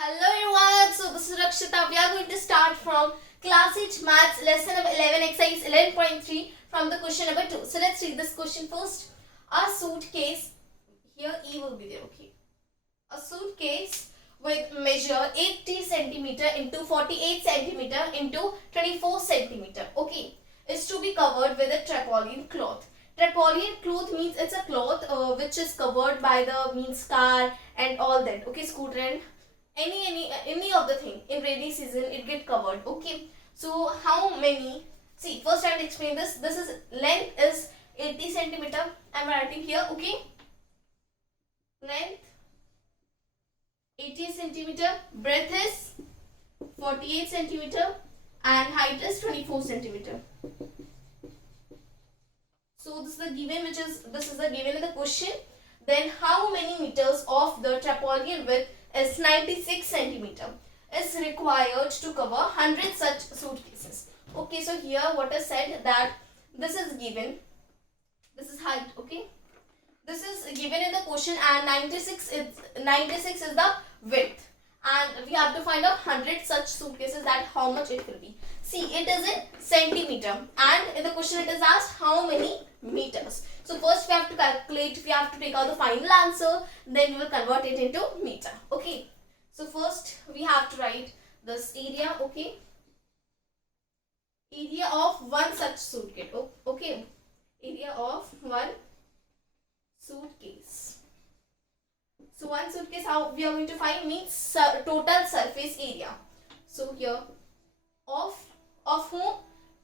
Hello everyone, so this is Rakshita. We are going to start from class 8 maths lesson number 11 exercise 11.3 from the question number 2. So let's read this question first. A suitcase, here E will be there, okay. A suitcase with measure 80 centimeter into 48 centimeter into 24 centimeter, okay, is to be covered with a tarpaulin cloth. Tarpaulin cloth means it's a cloth which is covered by the means car and all that, okay, scooter and any of the thing in rainy season it get covered, okay. So how many, see, first I will explain this is length is 80 centimeter, I'm writing here, okay, length 80 centimeter, breadth is 48 centimeter and height is 24 centimeter. So this is the given in the question. Then how many meters of the tarpaulin width is 96 centimeter is required to cover 100 such suitcases. Okay, so here what is said that this is given, this is height, okay, this is given in the question and 96 is the width and we have to find out 100 such suitcases, that how much it will be. See, it is in centimeter and in the question it is asked how many meters. So first we have to calculate, we have to take out the final answer, then we will convert it into meter, okay. So first we have to write this area, okay, area of one such suitcase, okay, area of one suitcase. So one suitcase, how we are going to find means total surface area. So here of whom,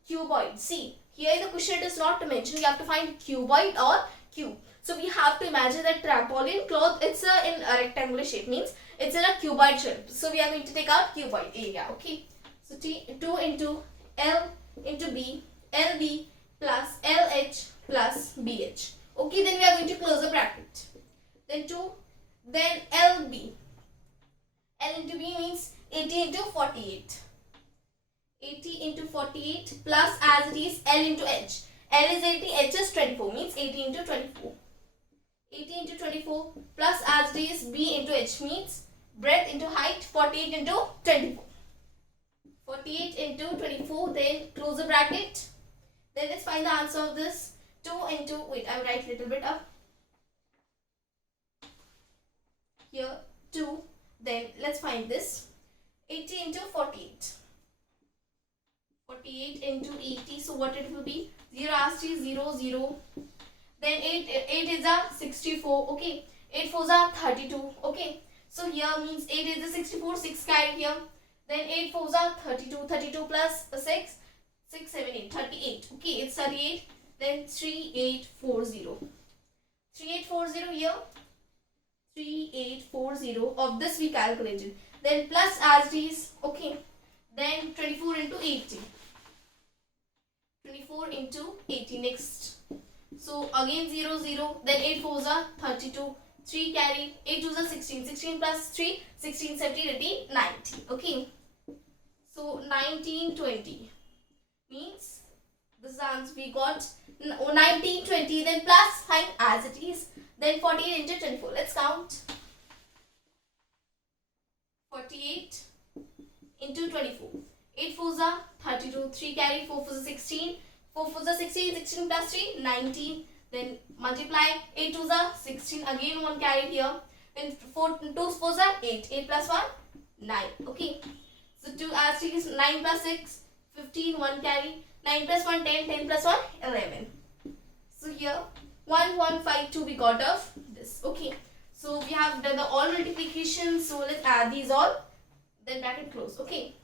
cuboid. See, here in the question it is not mentioned, you have to find cuboid or cube. So we have to imagine that tarpaulin cloth, it's in a rectangular shape, means it's in a cuboid shape. So we are going to take out cuboid area, okay. So 2 into L into B, LB plus LH plus BH. Okay, then we are going to close the bracket. Then 2, then LB. L into B means 80 into 48. 80 into 48 plus as it is L into H. L is 80, H is 24, means 80 into 24. 80 into 24 plus as it is B into H means breadth into height, 48 into 24. 48 into 24, then close the bracket. Then let's find the answer of this. 2 into, wait, I will write a little bit up. Here 2, then let's find this. 80 into 48. 48 into 80, so what it will be? 0 as is 0, 0. Then 8 is a 64, okay. 8 4s are 32, okay. So here means 8 is a 64, 6 carried here. Then 8 4s are 32, 32 plus 6, 6, 7, 8, 38, okay, it's 38. Then 3840. 3840 here. 3840 of this we calculated. Then plus as it is, okay. Then 24 into 80. 24 into 80 next. So again 0, 0. Then 8 4s are 32. 3 carry. 8 2s are 16. 16 plus 3, 16, 17, 18, 19. Okay. So 1920 means this answer we got 1920. Then plus sign as it is. Then 48 into 24. Let's count. 48 into 24. 8 4s are 32. 3 carry. 4 4s are 16. 4 4s are 16. 16 plus 3, 19. Then multiply. 8 2s are 16. Again 1 carried here. Then 2 4s are 8. 8 plus 1, 9. Okay. So 2 as 3 is 9 plus 6, 15. 1 carry. 9 plus 1, 10. 10 plus 1, 11. So here 1152 we got of this. Okay. So we have done the all multiplication. So let's add these all. Then bracket close. Okay.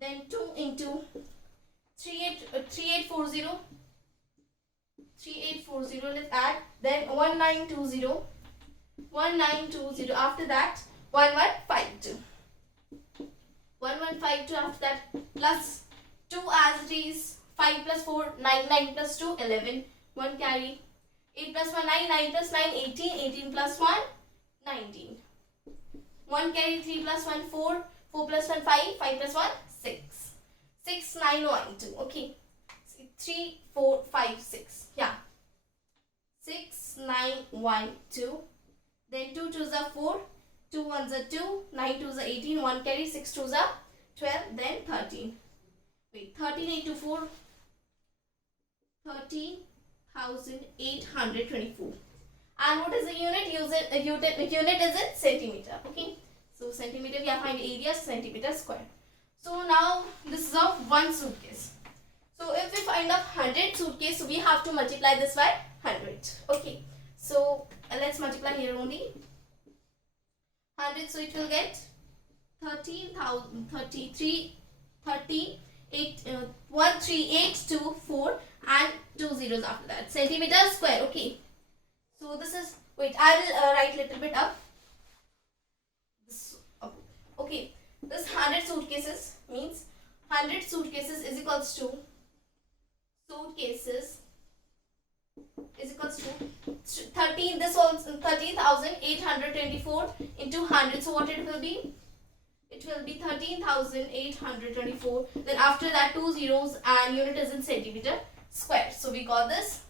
Then 2 into 3840. 3840. Let's add. Then 1920. 1920. After that 1152. 1152 after that plus 2 as it is. 5 plus 4, 9, 9 plus 2, 11. 1 carry. 8 plus 1, 9, 9 plus 9, 18, 18 plus 1, 19. 1 carry, 3 plus 1, 4, 4 plus 1, 5, 5 plus 1, 6. 6, 9, 1, 2. Okay. 3, 4, 5, 6. Yeah. 6, 9, 1, 2. Then 2 2s are 4. 2 ones are 2, 9 twos are 18, 1 carry, 6 twos are 12, then 13. Wait, 13 into 4, 13,824. And what is the unit? Unit is in centimeter. Okay. So centimeter, we have find area, centimeter square. So now this is of one suitcase. So if we find of 100 suitcase, we have to multiply this by 100. Okay. So let's multiply here only 100. So it will get 13,824 and 2 zeros after that. Centimeter square. Okay. So this is, wait, I will write little bit up. This, okay. This 100 suitcases means 100 suitcases is equals to suitcases is equals to 13. This was 13,824 into 100. So what it will be? It will be 13,824. Then after that 2 zeros and unit is in centimeter square. So we got this.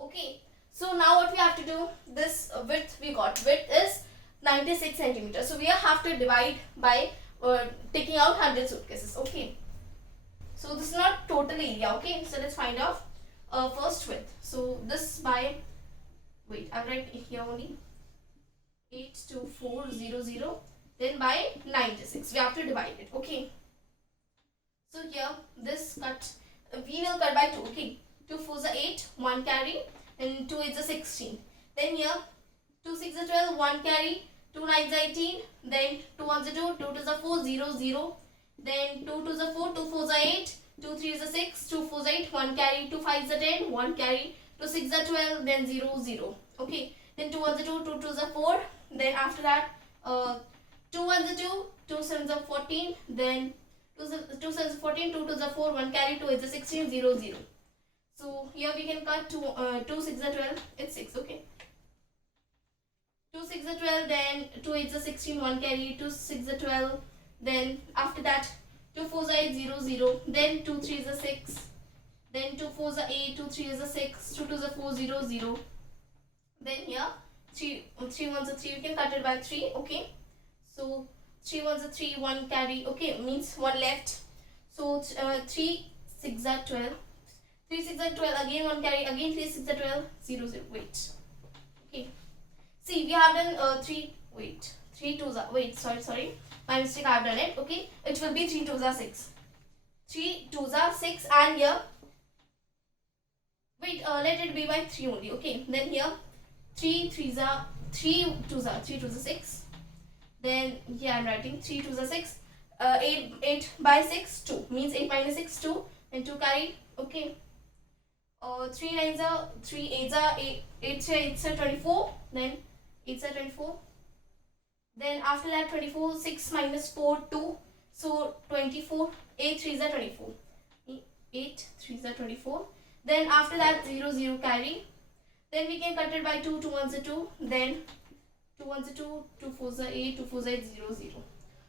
Okay. So now what we have to do? This width we got. Width is 96 centimeters. So we have to divide by taking out 100 suitcases. Okay. So this is not total area. Okay. So let's find out first width. So this by, wait, I'll write here only 82400. Then by 96. We have to divide it. Okay. So here this cut, we will cut by 2. Okay. 2 4s are 8, 1 carry, and 2 8s are 16. Then here 2 6s are 12, 1 carry, 2 9s are 18. Then 2 1s are 2, 2 2s are 4, 0 0. Then 2 2s are 4, 2 4s are 8, 2 3s are 6, 2 4s are 8, 1 carry, 2 5s are 10, 1 carry, 2 6s are 12, then 0 0. Okay. Then 2 1s are 2, 2 2s are 4. Then after that 2 1s are 2, 2 7s are 14, then 2 7s are 14, 2 2s are 4, 1 carry, 2 8s are 16, 0 0. So here we can cut 2 6s are 12, it's 6, okay. 2 6s are 12, then 2 8s are 16, 1 carry, 2 6s are 12, then after that 2 4s are 8, 0 0, then 2 3s are 6, then 2 4s are 8, 2 3s are 6, 2 2s are 4, 0 0. Then here 3 1s are 3, we can cut it by 3, okay. So 3 1s are 3, 1 carry, okay, means 1 left. So 3 6s are 12, 3 6s are 12, again 1 carry, again 3 6s are 12, 0 0, wait. Okay. See, we have done 3 2s are, wait, sorry, my mistake, I have done it, okay. It will be 3 2s are 6. 3 2s are 6 and here, wait, let it be by 3 only, okay. Then here 3 2s are 6. Then here I am writing 3 2s are 6. 8 by 6, 2. Means 8 minus 6, 2. And 2 carry. Okay. 3 9s are 3 8s are 8 8s are 24. Then 8s are 24. Then after that 24, 6 minus 4, 2. So 24. 8 3s are 24. 8 3s are 24. Then after that 0 0 carry. Then we can cut it by 2 1s are 2. Then 2 1s are 2, 2 4s are 8, 2 4s are 8, 0 0.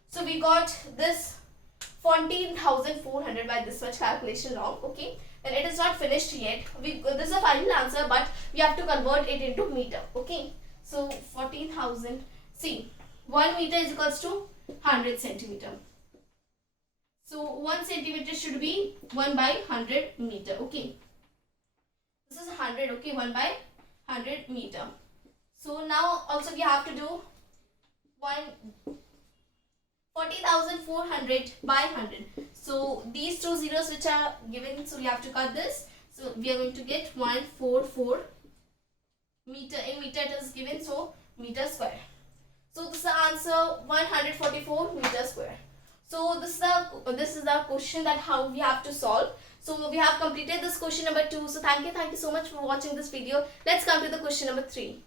So we got this 14,400 by this much calculation wrong. Okay. And it is not finished yet. This is a final answer, but we have to convert it into meter. Okay. So 14,000. See, 1 meter is equals to 100 centimeter. So 1 centimeter should be 1 by 100 meter. Okay. This is 100. Okay. 1 by 100 meter. So now also we have to do 40,400 by 100. So these two zeros which are given, so we have to cut this. So we are going to get 144 meter. In meter it is given, so meter square. So this is the answer, 144 meter square. So this is the question that how we have to solve. So we have completed this question number 2. So thank you so much for watching this video. Let's come to the question number 3.